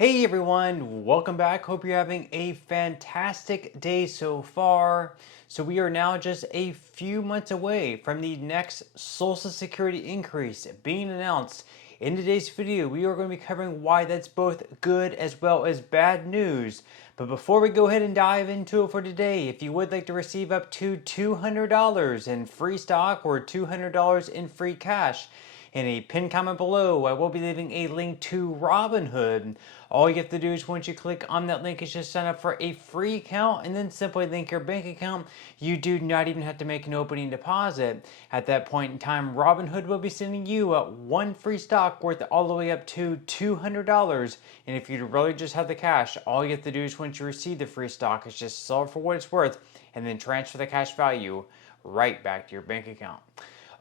Hey everyone, welcome back. Hope you're having a fantastic day so far. So we are now just a few months away from the next Social Security increase being announced. In today's video, we are going to be covering why that's both good as well as bad news. But before we go ahead and dive into it for today, if you would like to receive up to $200 in free stock or $200 in free cash, in a pinned comment below, I will be leaving a link to Robinhood. All you have to do is once you click on that link is just sign up for a free account and then simply link your bank account. You do not even have to make an opening deposit. At that point in time, Robinhood will be sending you one free stock worth all the way up to $200. And if you really just have the cash, all you have to do is once you receive the free stock is just sell it for what it's worth and then transfer the cash value right back to your bank account.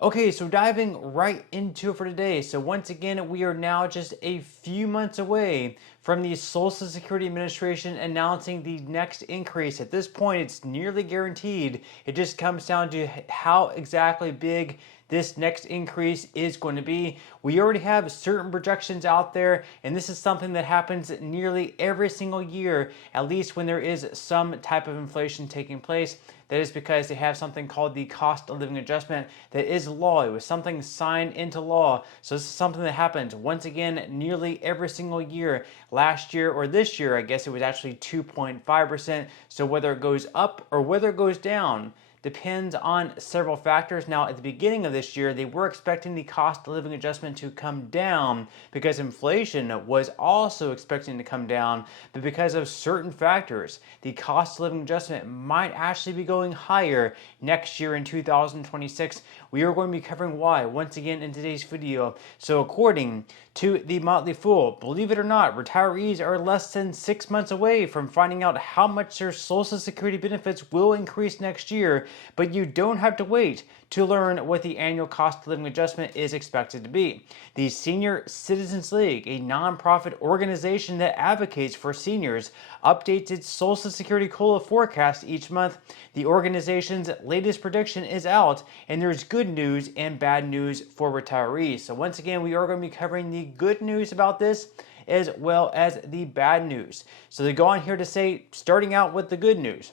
Okay, so diving right into it for today. So once again, we are now just a few months away from the Social Security Administration announcing the next increase. At this point, it's nearly guaranteed. It just comes down to how exactly big this next increase is going to be. We already have certain projections out there, and this is something that happens nearly every single year, at least when there is some type of inflation taking place. That is because they have something called the cost of living adjustment that is law. It was something signed into law. So this is something that happens once again nearly every single year. Last year or this year, I guess it was actually 2.5%. So whether it goes up or whether it goes down depends on several factors. Now, at the beginning of this year, they were expecting the cost of living adjustment to come down because inflation was also expecting to come down, but because of certain factors, the cost of living adjustment might actually be going higher next year in 2026. We are going to be covering why once again in today's video. So according to the Motley Fool, believe it or not, retirees are less than 6 months away from finding out how much their Social Security benefits will increase next year, but you don't have to wait to learn what the annual cost of living adjustment is expected to be. The Senior Citizens League, a nonprofit organization that advocates for seniors, updates its Social Security COLA forecast each month. The organization's latest prediction is out, and there's good news and bad news for retirees. So once again, we are going to be covering the good news about this as well as the bad news. So they go on here to say, starting out with the good news.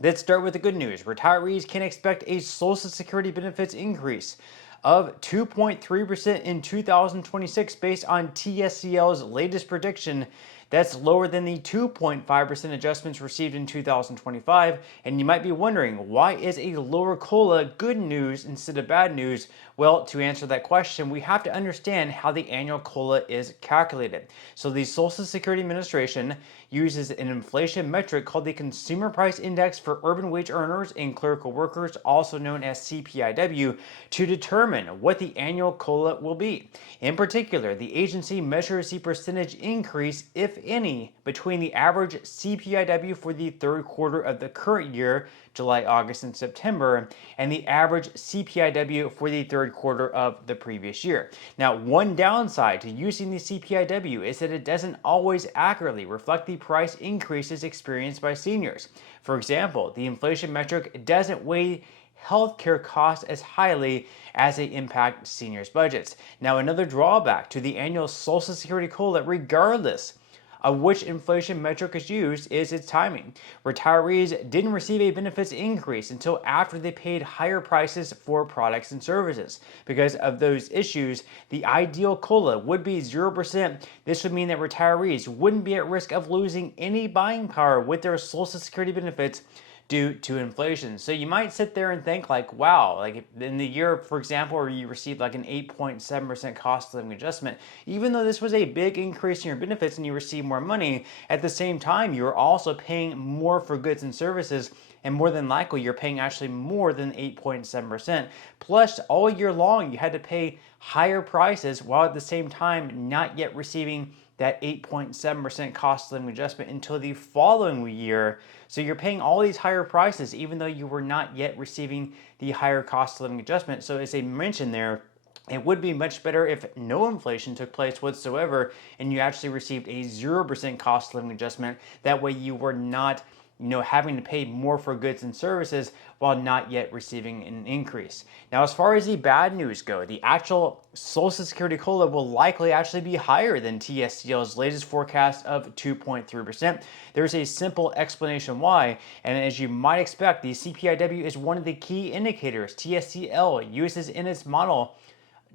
Let's start with the good news. Retirees can expect a Social Security benefits increase of 2.3% in 2026 based on TSCL's latest prediction. That's lower than the 2.5% adjustments received in 2025. And you might be wondering, why is a lower COLA good news instead of bad news? Well, to answer that question, we have to understand how the annual COLA is calculated. So the Social Security Administration uses an inflation metric called the Consumer Price Index for urban wage earners and clerical workers, also known as CPIW, to determine what the annual COLA will be. In particular, the agency measures the percentage increase, if any, between the average CPIW for the third quarter of the current year, July, August, and September, and the average CPIW for the third quarter of the previous year. Now, one downside to using the CPIW is that it doesn't always accurately reflect the price increases experienced by seniors. For example, the inflation metric doesn't weigh healthcare costs as highly as they impact seniors' budgets. Now, another drawback to the annual Social Security COLA, regardless of which inflation metric is used, is its timing. Retirees didn't receive a benefits increase until after they paid higher prices for products and services. Because of those issues, the ideal COLA would be 0%. This would mean that retirees wouldn't be at risk of losing any buying power with their Social Security benefits due to inflation. So you might sit there and think like, wow, like in the year, for example, where you received like an 8.7% cost of living adjustment, even though this was a big increase in your benefits and you receive more money, at the same time, you're also paying more for goods and services, and more than likely, you're paying actually more than 8.7%. Plus, all year long, you had to pay higher prices while at the same time not yet receiving that 8.7% cost of living adjustment until the following year. So you're paying all these higher prices even though you were not yet receiving the higher cost of living adjustment. So as I mentioned there, it would be much better if no inflation took place whatsoever and you actually received a 0% cost of living adjustment. That way you were not having to pay more for goods and services while not yet receiving an increase. Now, as far as the bad news go, the actual Social Security COLA will likely actually be higher than TSDL's latest forecast of 2.3%. There's a simple explanation why, and as you might expect, the CPIW is one of the key indicators TSDL uses in its model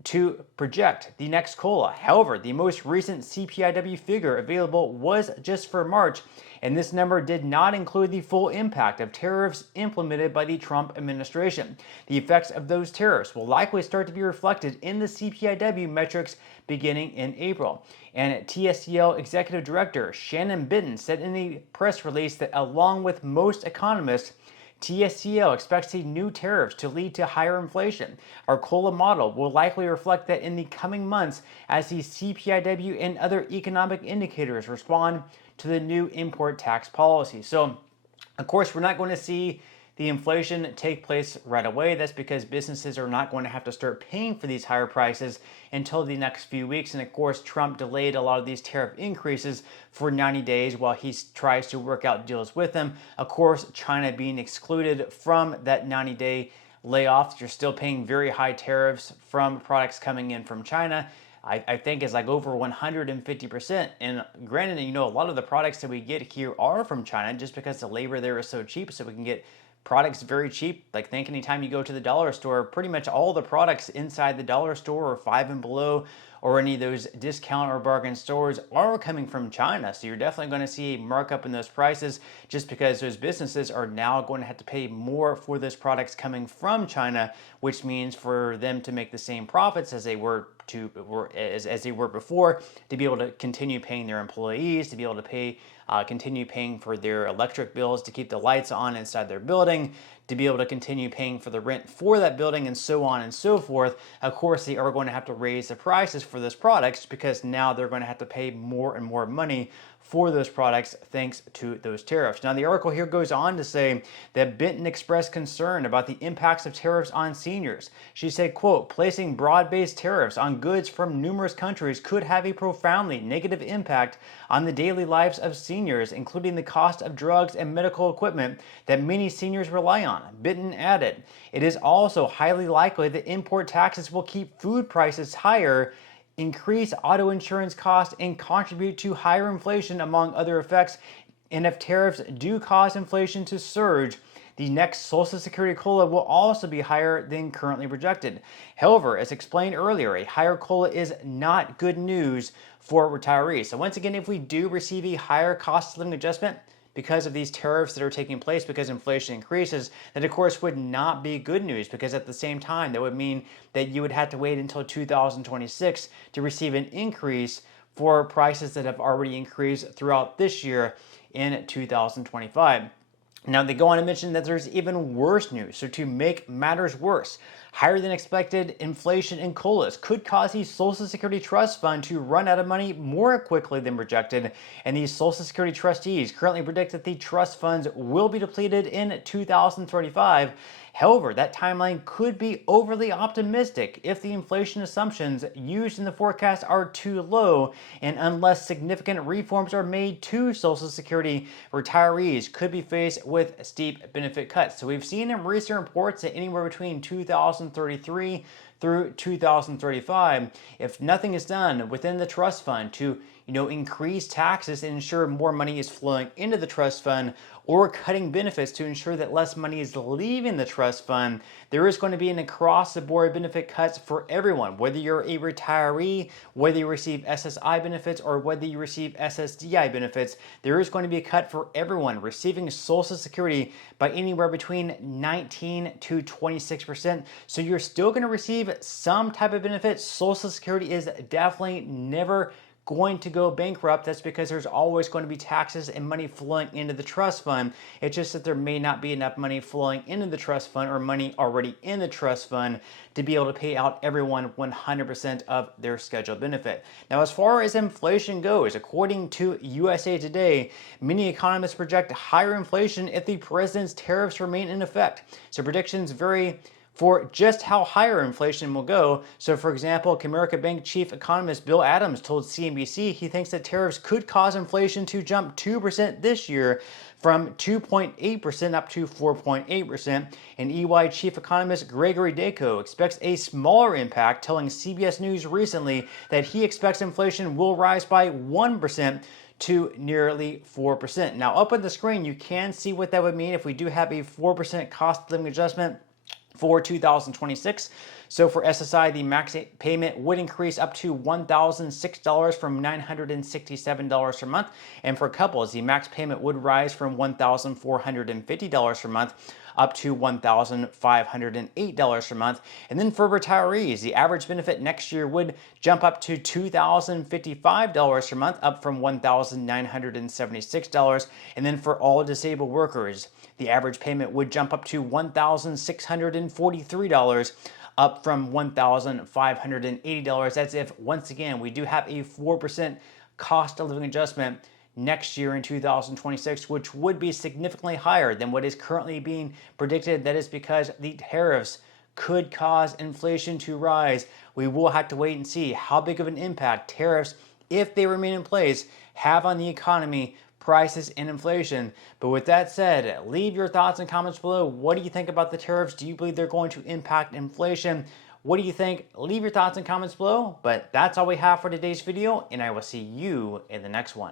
to project the next COLA. However, the most recent CPIW figure available was just for March, and this number did not include the full impact of tariffs implemented by the Trump administration. The effects of those tariffs will likely start to be reflected in the CPIW metrics beginning in April. And TSDL Executive Director Shannon Benton said in a press release that along with most economists, TSDL expects the new tariffs to lead to higher inflation. Our COLA model will likely reflect that in the coming months as the CPIW and other economic indicators respond to the new import tax policy. So, of course, we're not going to see the inflation take place right away. That's because businesses are not going to have to start paying for these higher prices until the next few weeks. And of course, Trump delayed a lot of these tariff increases for 90 days while he tries to work out deals with them. Of course, China being excluded from that 90-day layoff, you're still paying very high tariffs from products coming in from China. I think is like over 150%. And granted, a lot of the products that we get here are from China just because the labor there is so cheap, so we can get products very cheap. Like think anytime you go to the dollar store, pretty much all the products inside the dollar store or Five and Below or any of those discount or bargain stores are coming from China. So you're definitely going to see a markup in those prices just because those businesses are now going to have to pay more for those products coming from China, which means for them to make the same profits as they were before, to be able to continue paying their employees, to be able to continue paying for their electric bills, to keep the lights on inside their building, to be able to continue paying for the rent for that building, and so on and so forth. Of course, they are going to have to raise the prices for those products because now they're going to have to pay more and more money for those products thanks to those tariffs. Now, the article here goes on to say that Benton expressed concern about the impacts of tariffs on seniors. She said, quote, placing broad-based tariffs on goods from numerous countries could have a profoundly negative impact on the daily lives of seniors, including the cost of drugs and medical equipment that many seniors rely on. Benton added, it is also highly likely that import taxes will keep food prices higher, increase auto insurance costs, and contribute to higher inflation, among other effects. And if tariffs do cause inflation to surge, the next Social Security COLA will also be higher than currently projected. However, as explained earlier, a higher COLA is not good news for retirees. So once again, if we do receive a higher cost of living adjustment because of these tariffs that are taking place because inflation increases, that of course would not be good news, because at the same time that would mean that you would have to wait until 2026 to receive an increase for prices that have already increased throughout this year in 2025. Now, they go on to mention that there's even worse news. So to make matters worse, higher than expected inflation in COLAs could cause the Social Security Trust Fund to run out of money more quickly than projected. And these Social Security trustees currently predict that the trust funds will be depleted in 2035. However, that timeline could be overly optimistic if the inflation assumptions used in the forecast are too low, and unless significant reforms are made to Social Security, retirees could be faced with steep benefit cuts. So we've seen in recent reports that anywhere between 2033 through 2035, if nothing is done within the trust fund to increase taxes and ensure more money is flowing into the trust fund, or cutting benefits to ensure that less money is leaving the trust fund, there is going to be an across-the-board benefit cuts for everyone, whether you're a retiree, whether you receive SSI benefits, or whether you receive SSDI benefits. There is going to be a cut for everyone receiving Social Security by anywhere between 19 to 26%. So you're still going to receive some type of benefit. Social Security is definitely never going to go bankrupt. That's because there's always going to be taxes and money flowing into the trust fund. It's just that there may not be enough money flowing into the trust fund, or money already in the trust fund, to be able to pay out everyone 100% of their scheduled benefit. Now, as far as inflation goes, according to USA Today, many economists project higher inflation if the president's tariffs remain in effect. So predictions vary for just how higher inflation will go. So for example, Comerica Bank chief economist Bill Adams told CNBC he thinks that tariffs could cause inflation to jump 2% this year, from 2.8% up to 4.8%. And EY chief economist Gregory Dacko expects a smaller impact, telling CBS News recently that he expects inflation will rise by 1% to nearly 4%. Now up on the screen, you can see what that would mean if we do have a 4% cost of living adjustment for 2026. So for SSI, the max payment would increase up to $1,006 from $967 per month. And for couples, the max payment would rise from $1,450 per month up to $1,508 per month. And then for retirees, the average benefit next year would jump up to $2,055 per month, up from $1,976. And then for all disabled workers, the average payment would jump up to $1,643, up from $1,580. That's if, once again, we do have a 4% cost of living adjustment next year in 2026, which would be significantly higher than what is currently being predicted. That is because the tariffs could cause inflation to rise. We will have to wait and see how big of an impact tariffs, if they remain in place, have on the economy, prices, and inflation. But with that said, leave your thoughts and comments below. What do you think about the tariffs? Do you believe they're going to impact inflation? What do you think? Leave your thoughts and comments below. But that's all we have for today's video, and I will see you in the next one.